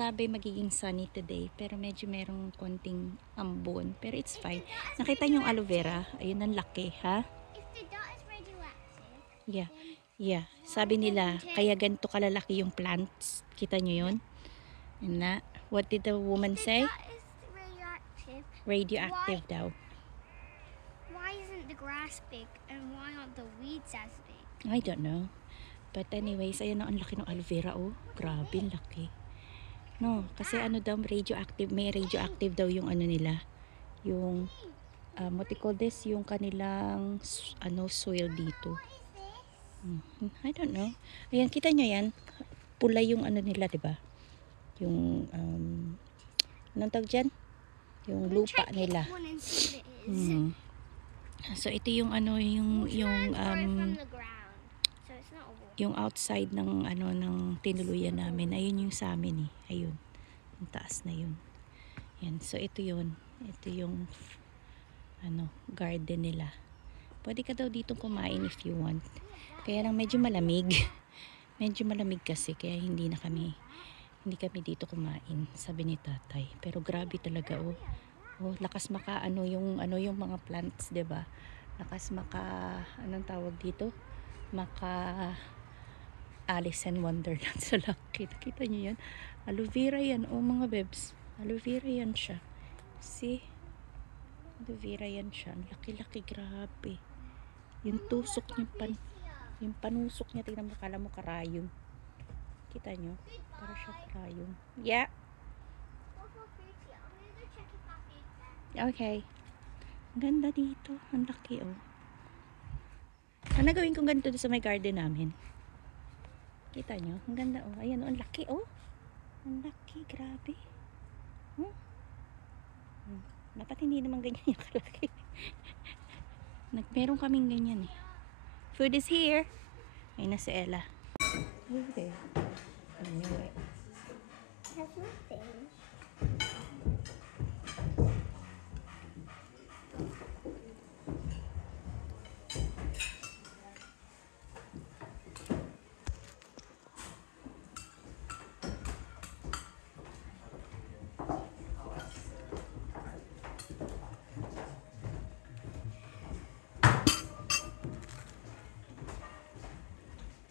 sabi magiging sunny today, pero medyo merong konting ambon, pero it's fine. Nakita niyo yung aloe vera? Ayun, ang laki, ha? If the dot is radioactive, Yeah. then Yeah. Sabi nila, kaya ganito kalalaki yung plants. Kita niyo yun? And that, what did the woman if the say? dot is radioactive, Radioactive daw. why isn't the grass big and why aren't the weeds as big? I don't know. But anyways, ayan na, ang laki ng aloe vera, oh. Grabe, ang laki. No, kasi ano daw, radioactive, may radioactive daw yung ano nila. Yung, what you call this? Yung kanilang, soil dito. I don't know. Ayan, kita nyo yan. Pula yung ano nila, diba? Yung, anong tawag dyan? Yung lupa nila. One and see what it is. So, ito yung ano, yung, from the ground, so it's not a wall. yung outside ng ano ng tinuluyan namin. Ayun yung sa amin eh. Ayun. Yung taas na yun. Yan. So ito yun. Ito yung ano, garden nila. Pwede ka daw dito kumain if you want. Kaya lang medyo malamig. Medyo malamig kasi kaya hindi kami dito kumain, sabi ni tatay. Pero grabe talaga, oh. Oh, lakas maka ano yung mga plants, 'di ba? Lakas maka anong tawag dito? Maka Alice in Wonderland sa laki. Nakita niyo yan? Aloe vera yan. Oh mga bebs. Aloe vera yan siya. See? Aloe vera yan siya. Ang laki-laki. Grabe. Yung tusok niya yung panusok niya. Tingnan mo. Kala mo karayom. Kita niyo? Para siya karayom. Yeah. Okay. Ang ganda dito. Ang laki, oh. Ano gawin kong ganito sa may garden namin? Kita nyo? Ang ganda, oh. Ayan, oh. Ang laki, oh. Ang laki. Grabe. Dapat hindi naman ganyan yung kalaki. Meron kaming ganyan, eh. Food is here. Ayun na si Ella. Okay. I knew it. Has nothing.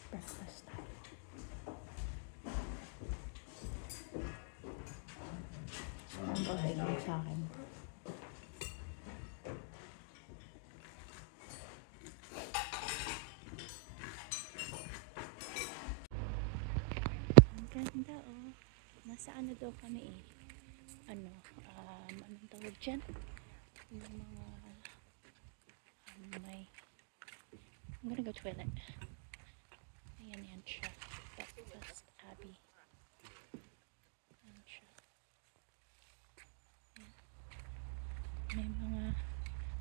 Breakfast time. So, ang bahay ko sa akin. Ang ganda, oh. Nasa ano daw kami, eh. Anong tawag dyan? Yung mga, may, I'm gonna go toilet. Ayan, yan siya. Breakfast Abbey. Ayan siya. Ayan. May mga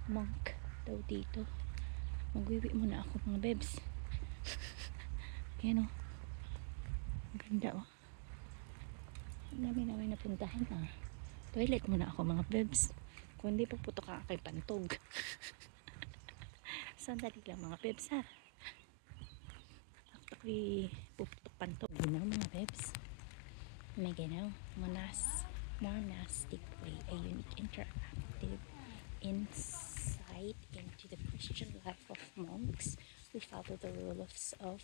monk daw dito. Magwiwi muna ako mga bebs. Ayan, oh. Ang ganda, oh. Ang dami namin napuntahan, ah. Toilet muna ako mga bebs. Kung hindi puputok ka kay pantog. Sandali lang mga bebs, ha. After we puputok pantog, mga bebs. May ganaw. Monastic way. A unique interactive insight into the Christian life of monks who follow the rules of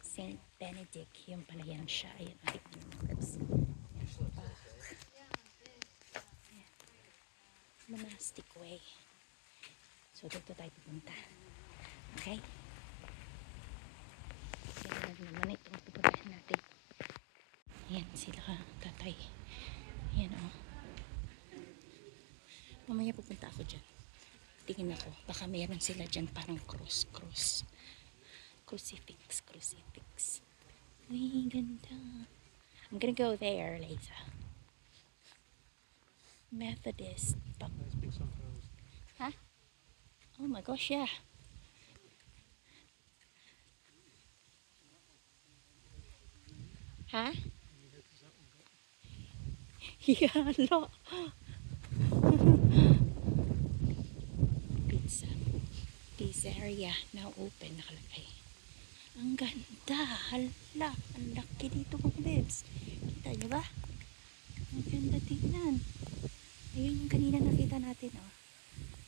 Saint Benedict. Yung pala yan siya. Ayan, tignan mga bebs. Monastic way. So, dito tayo pupunta. Okay? Yan naman itong pupuntahan natin. Ayan sila, tatay. Ayan, oh. Mamaya pupunta ako dyan. Tingin ako. Baka mayroon sila dyan parang cross. Crucifix. Uy, ganda. I'm gonna go there later. Methodist. Huh? Oh my gosh, yeah. Huh? Yeah, look. Pizzeria now open, nakalagay. Ang ganda. Hala, ang laki dito mga bebs. Kita nyo ba? Ang ganda tingnan. Ayun yung kanina nakita natin, oh.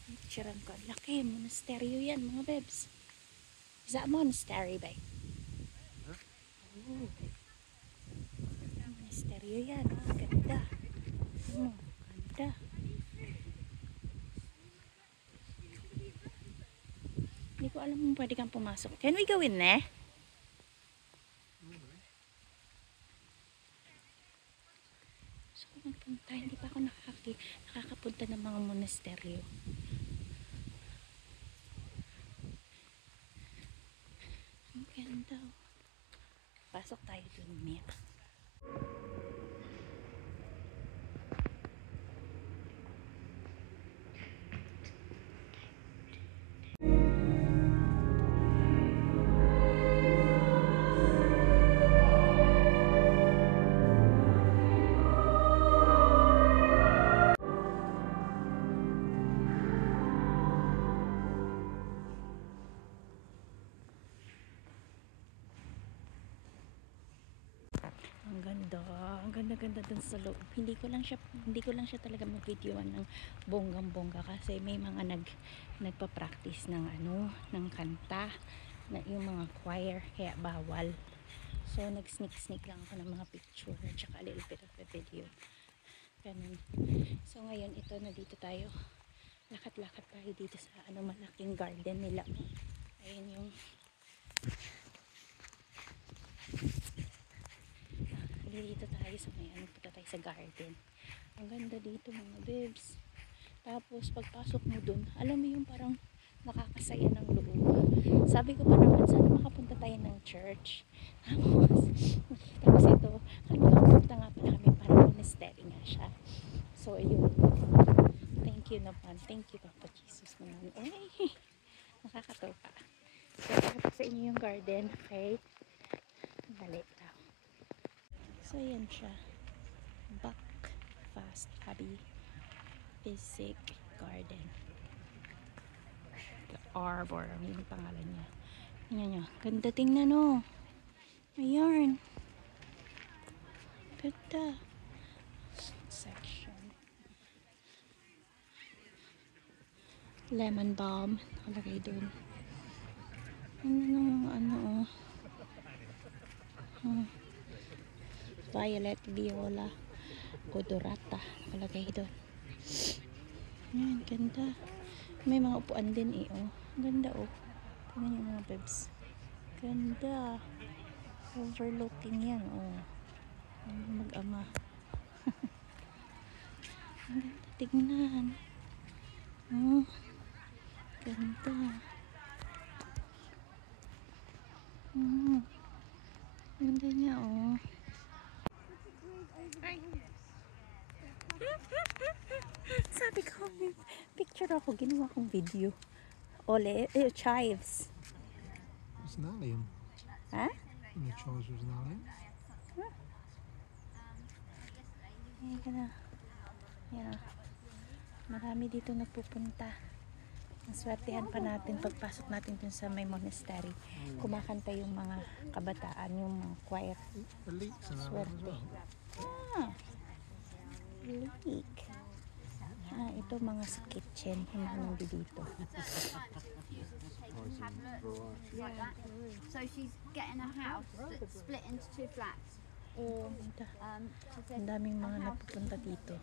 Ang picturean ko. Ang laki, monasteryo yan, mga bebs. Is that monastery, babe? Oh, monasteryo yan, oh. Ang ganda. Oh, ganda. Hindi ko alam kung pwede kang pumasok. Can we go in there? So, magpunta. Hindi pa ako nakakapunta ng mga monasteryo. Ang ganda, oh. Pasok tayo dun, Mia. Ang ganda. Ang ganda-ganda dun sa loob. Hindi ko lang siya talaga mag-videoan ng bonggang-bongga kasi may mga nagpa-practice ng ng kanta, na yung mga choir, kaya bawal. So nag-sneak lang ako ng mga picture at saka a little bit of a video. Ganun. So ngayon ito, na dito tayo. Lakad-lakad tayo dito sa malaking garden nila. Ayun yung dito tayo sa punta tayo sa garden. Ang ganda dito, mga bebs. Tapos pagpasok mo dun, alam mo yung parang nakakasaya ng loob. Sabi ko pa naman, sana makapunta tayo ng church. Tapos nakita ko ito, pumunta nga pala kami, parang monastery nga siya. So ayun, thank you naman, thank you Papa Jesus naman. Ay, nakakatawa. So pakita sa inyo yung garden, okay? Dali lang. So yan siya, Buckfast Abbey Physic Garden, The Arbor, yun yung pangalan niya. Tingnan nyo, ganda tingnan, oh. Ayan, ganda section. Lemon balm nakalagay dun. Violet viola odorata nakalagay doon. Ayan, ganda. May mga upuan din, oh. Ang ganda, oh. Tingnan nyo, mga bebs. Ganda. Overlooking yan, oh. Mag-ama. Ang ganda tignan. Oh, ganda. Ganda niya, oh. Sabi ko, picture ako, ginawa kong video. Ole, chives. It's an alien. Ha? And the chives was an alien. Ayan ka na. Ayan, oh. Marami dito nagpupunta. Naswertehan pa natin pagpasok natin dun sa may monastery. Kumakanta yung mga kabataan, yung mga choir. The leeks and that one as Swerte. well. Leek. Ito mga sa kitchen. Yung mga nandito. So she's getting a house that's split into two flats. Or Ang daming mga napupunta dito.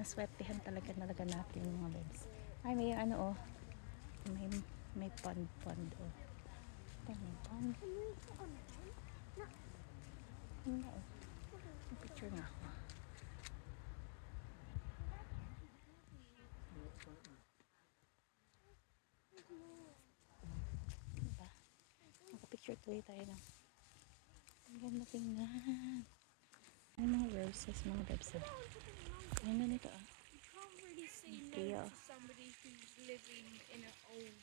Naswertehan talaga natin yung mga beds. Ay, may oh. May pond, oh. Ito, may pond. Hindi, oh. May picture nga ako. Diba? Nakapicture tuloy tayo ng ang ganda tingnan. May mga roses, mga beds, oh. Ayun na nito, ah. Can't really say Kaya, no to somebody who's living in an old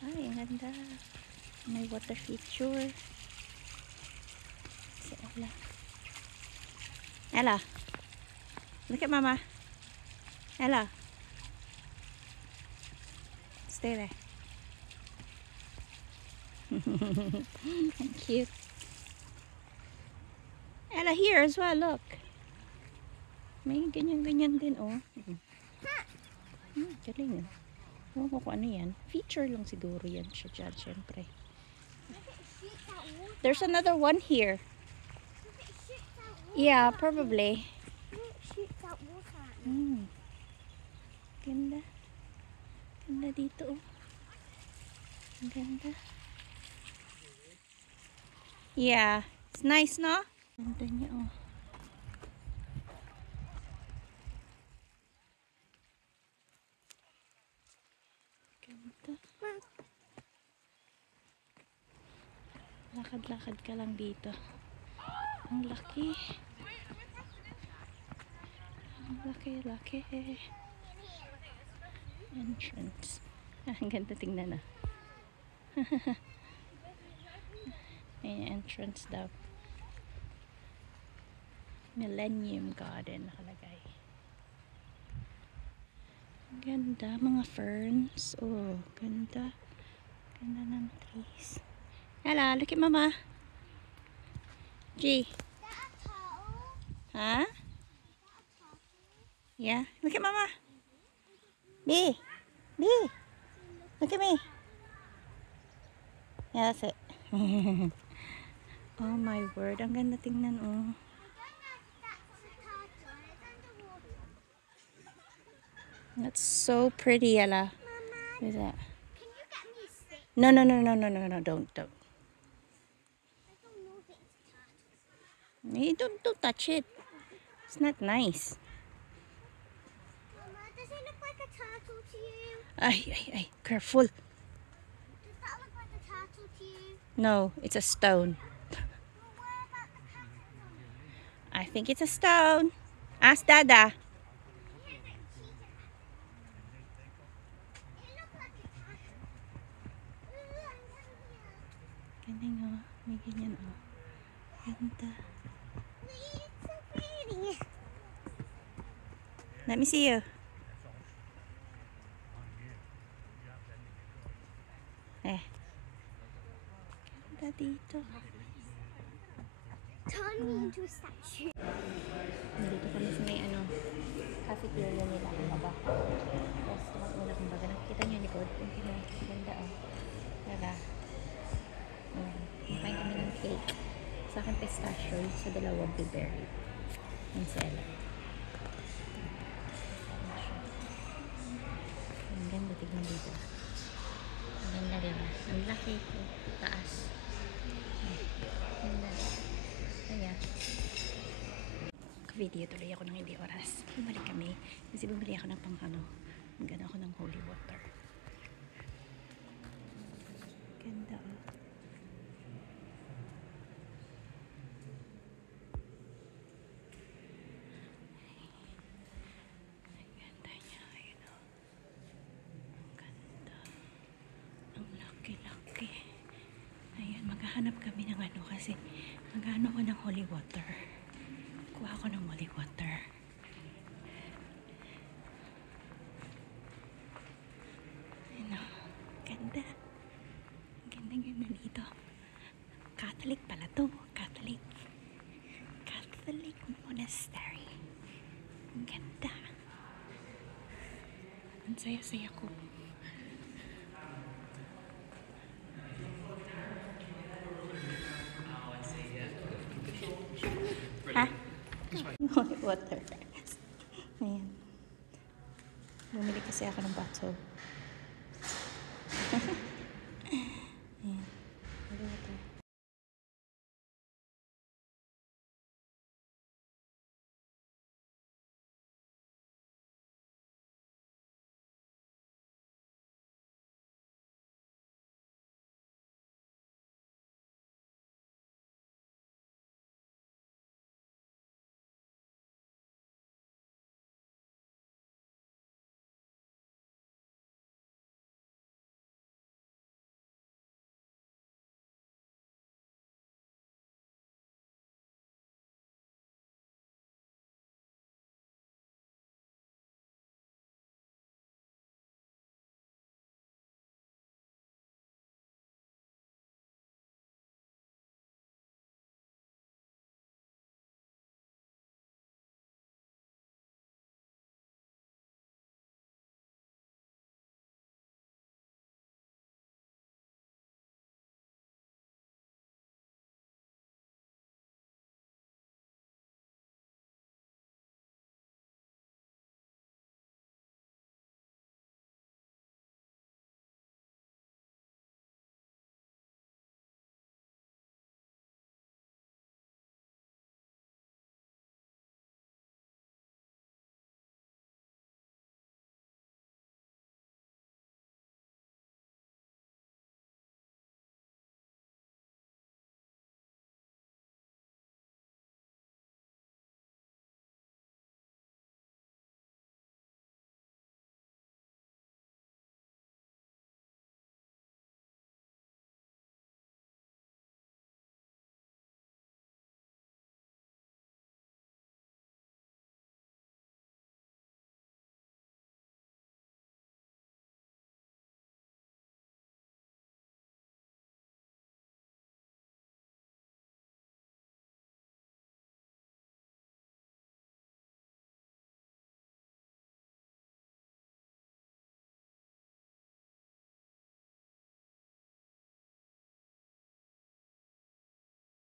ay, ang ganda. May water feature. Si Ella. Ella. Look at Mama. Ella. Stay there. Cute. Ella. Ella, here as well, look. May ganyan-ganyan din, oh. Galing, oh. Ewan ko kung ano yan. Feature lang siguro yan siya dyan, syempre. Shoots out water. There's another one here. It shoots out water. Yeah, probably. It shoots out water at me. Ganda. Ganda dito, oh. Ang ganda. Yeah. It's nice, no? Ganda niya, oh. Ganda. Lakad-lakad ka lang dito. Ang laki. Ang laki. Entrance. Ang ganda tingnan na. Ayan, entrance daw. Millennium Garden nakalagay. Ganda, mga ferns. Oh, ganda. Ganda ng trees. Ella, look at mama. G. Huh? Yeah, look at mama. B. Look at me. Yeah, that's it. Oh my word, ang ganda tingnan, oh. That's so pretty, Ella. What is that? Can you get me a stick? No, don't. I don't know if it's turtle. Hey, don't touch it. It's not nice. Mama, does it look like a turtle to you? Ay, careful. Does that look like a turtle to you? No, it's a stone. Well, where about the turtle? I think it's a stone. Ask Dada. It looks like a turtle. Galing, oh. May ganyan, oh. Ganda. It's so pretty. Let me see you. Ganda dito. Turn me into a statue. Nandito kami sa may cafeteria nila, kumbaga. Restaurant nila, kumbaga. Nakikita niyo yung likod? Ganda, oh. Tara. Makain kami ng cake. Sa akin pistachio, sa dalawang blueberry. Ang sela. Ang ganda, tignan dito. Ang ganda rin. Ang laki. Taas. Ang ganda. Kaya, video tuloy ako ng hindi oras. Bumalik kami. Kasi bumili ako ng ganda ako ng holy water. Ganda, oh. Ganda niya, ayun, oh. Ang ganda. Ang laki-laki. Ayan, maghahanap kami ng kasi maghahanap ako ng holy water. Kuha ako ng holy water. Ayun, oh. Ganda. Ganda dito. Catholic pala to. Catholic monastery. Ang ganda. Ang saya-saya ko. Ha? Holy water. Ayan. Bumili kasi ako ng bottle.